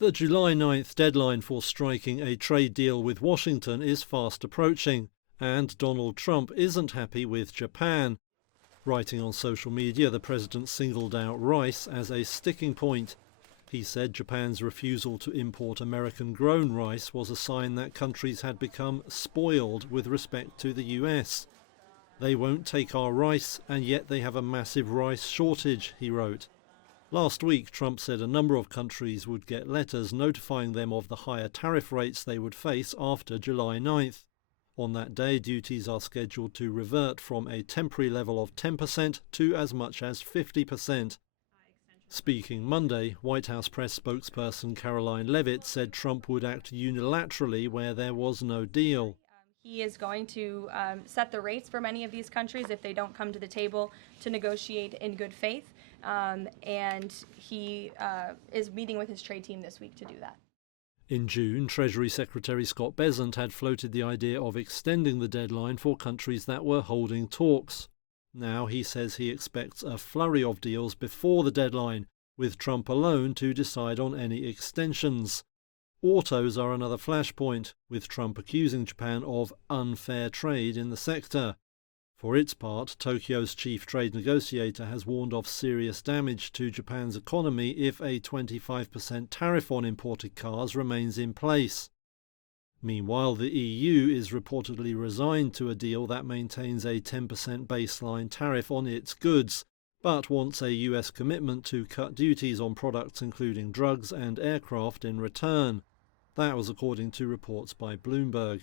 The July 9th deadline for striking a trade deal with Washington is fast approaching, and Donald Trump isn't happy with Japan. Writing on social media, the president singled out rice as a sticking point. He said Japan's refusal to import American-grown rice was a sign that countries had become spoiled with respect to the US. They won't take our rice, and yet they have a massive rice shortage, he wrote. Last week, Trump said a number of countries would get letters notifying them of the higher tariff rates they would face after July 9th. On that day, duties are scheduled to revert from a temporary level of 10% to as much as 50%. Speaking Monday, White House press spokesperson Caroline Leavitt said Trump would act unilaterally where there was no deal. He is going to set the rates for many of these countries if they don't come to the table to negotiate in good faith. And he is meeting with his trade team this week to do that. In June, Treasury Secretary Scott Bessent had floated the idea of extending the deadline for countries that were holding talks. Now he says he expects a flurry of deals before the deadline, with Trump alone to decide on any extensions. Autos are another flashpoint, with Trump accusing Japan of unfair trade in the sector. For its part, Tokyo's chief trade negotiator has warned of serious damage to Japan's economy if a 25% tariff on imported cars remains in place. Meanwhile, the EU is reportedly resigned to a deal that maintains a 10% baseline tariff on its goods, but wants a US commitment to cut duties on products including drugs and aircraft in return. That was according to reports by Bloomberg.